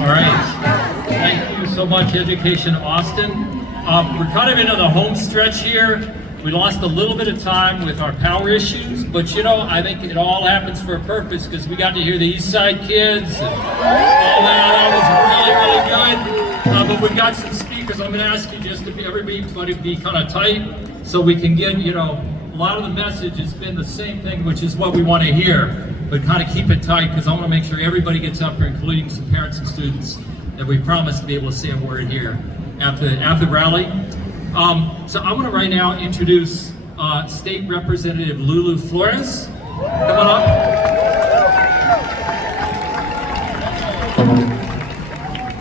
All right. Thank you so much, Education Austin. We're kind of into the home stretch here. We lost a little bit of time with our power issues, but you know, I think it all happens for a purpose because we got to hear the East Side kids and all that. That was really, really good. But we've got some speakers. I'm going to ask you just to be, everybody be kind of tight so we can get, you know, a lot of the message has been the same thing, which is what we want to hear, but kind of keep it tight because I want to make sure everybody gets up here, including some parents and students, that we promise to be able to say a word here after the rally. So I want to right now introduce State Representative Lulu Flores. Come on up.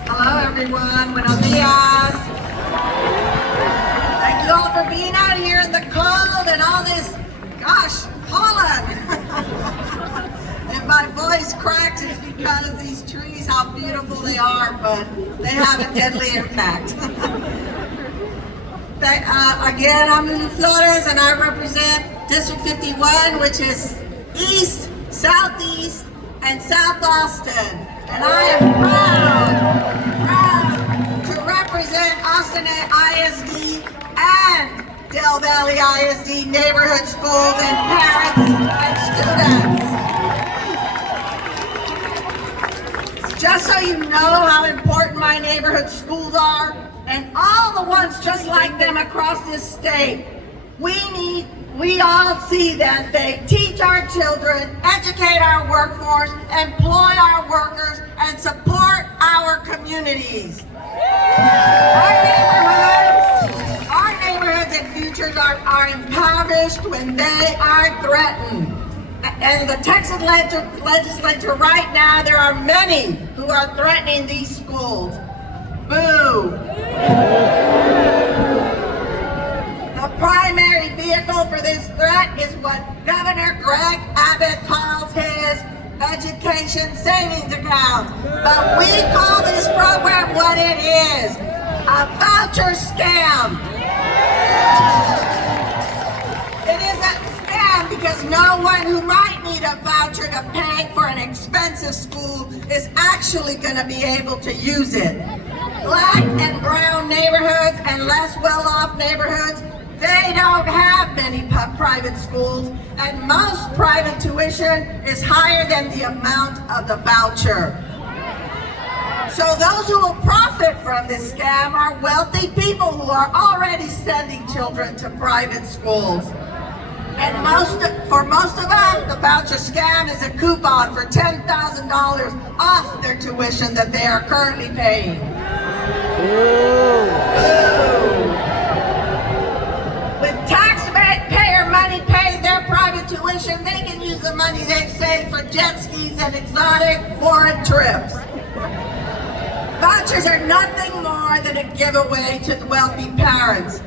Hello everyone, buenos dias. Thank you all for being out here in the cold and all this, gosh, pollen. If my voice cracks, it's because of these trees, how beautiful they are, but they have a deadly impact. Again, I'm Lulu Flores and I represent District 51, which is East, Southeast, and South Austin. And I am proud to represent Austin ISD and Del Valley ISD neighborhood schools and parents and students. Just so you know how important my neighborhood schools are, and all the ones just like them across this state, we all see that they teach our children, educate our workforce, employ our workers, and support our communities. Our neighborhoods and futures are impoverished when they are threatened. And the Texas legislature right now, there are many who are threatening these schools. Boo! The primary vehicle for this threat is what Governor Greg Abbott calls his education savings account. But we call this program what it is, a voucher scam. It is a scam because no one who might need a voucher to pay for an expensive school is actually going to be able to use it. Black and brown neighborhoods and less well-off neighborhoods, they don't have many private schools, and most private tuition is higher than the amount of the voucher. So those who will profit from this scam are wealthy people who are already sending children to private schools. And for most of them, the voucher scam is a coupon for $10,000 off their tuition that they are currently paying. With taxpayer money paying their private tuition, they can use the money they save for jet skis and exotic foreign trips. Vouchers are nothing more than a giveaway to the wealthy parents.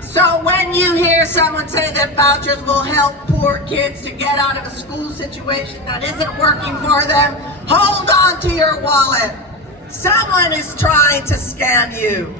So when you hear someone say that vouchers will help poor kids to get out of a school situation that isn't working for them, hold on to your wallet. Someone is trying to scam you.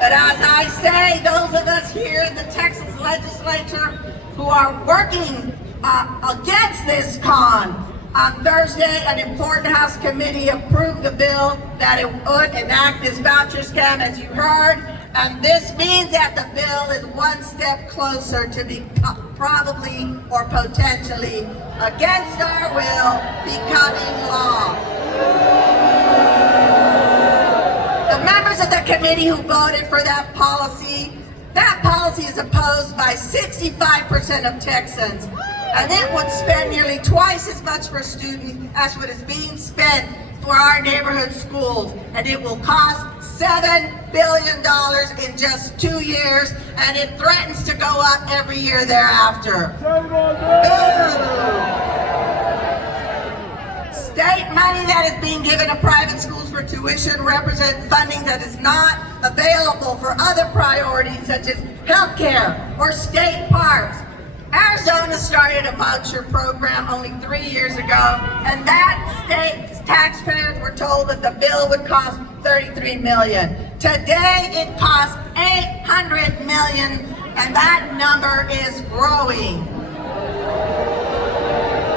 But as I say, those of us here in the Texas legislature who are working against this con, on Thursday, an important House committee approved the bill that it would enact this voucher scam, as you heard. And this means that the bill is one step closer to probably or potentially, against our will, becoming law. The members of the committee who voted for that policy is opposed by 65% of Texans. And it would spend nearly twice as much per student as what is being spent for our neighborhood schools. And it will cost $7 billion in just 2 years, and it threatens to go up every year thereafter. State money that is being given to private schools for tuition represents funding that is not available for other priorities such as healthcare or state parks. Arizona started a voucher program only 3 years ago, and that state's taxpayers were told that the bill would cost $33 million. Today it costs $800 million, and that number is growing.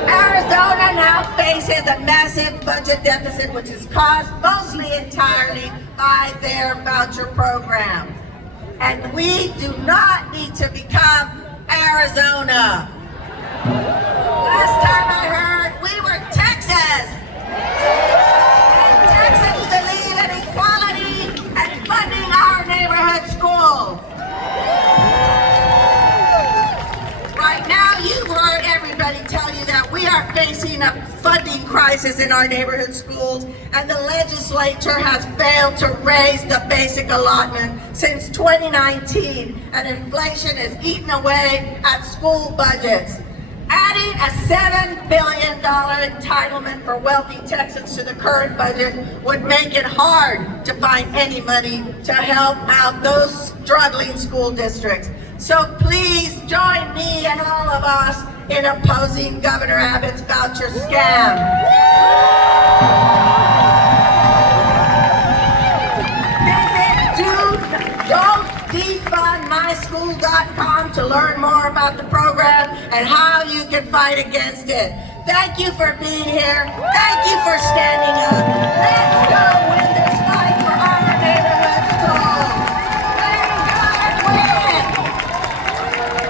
Arizona Arizona now faces a massive budget deficit, which is caused mostly entirely by their voucher program. And we do not need to become Arizona. Last time I heard, we were Texas. And Texans believe in equality and funding our neighborhood schools. Right now, you've heard everybody tell you that we are facing a funding crisis in our neighborhood schools, and the legislature has failed to raise the basic allotment since 2019, and inflation has eaten away at school budgets. Adding a $7 billion entitlement for wealthy Texans to the current budget would make it hard to find any money to help out those struggling school districts. So please join me and all of us in opposing Governor Abbott's voucher scam. Don't defund myschool.com to learn more about the program and how you can fight against it. Thank you for being here. Thank you for standing up. Let's go.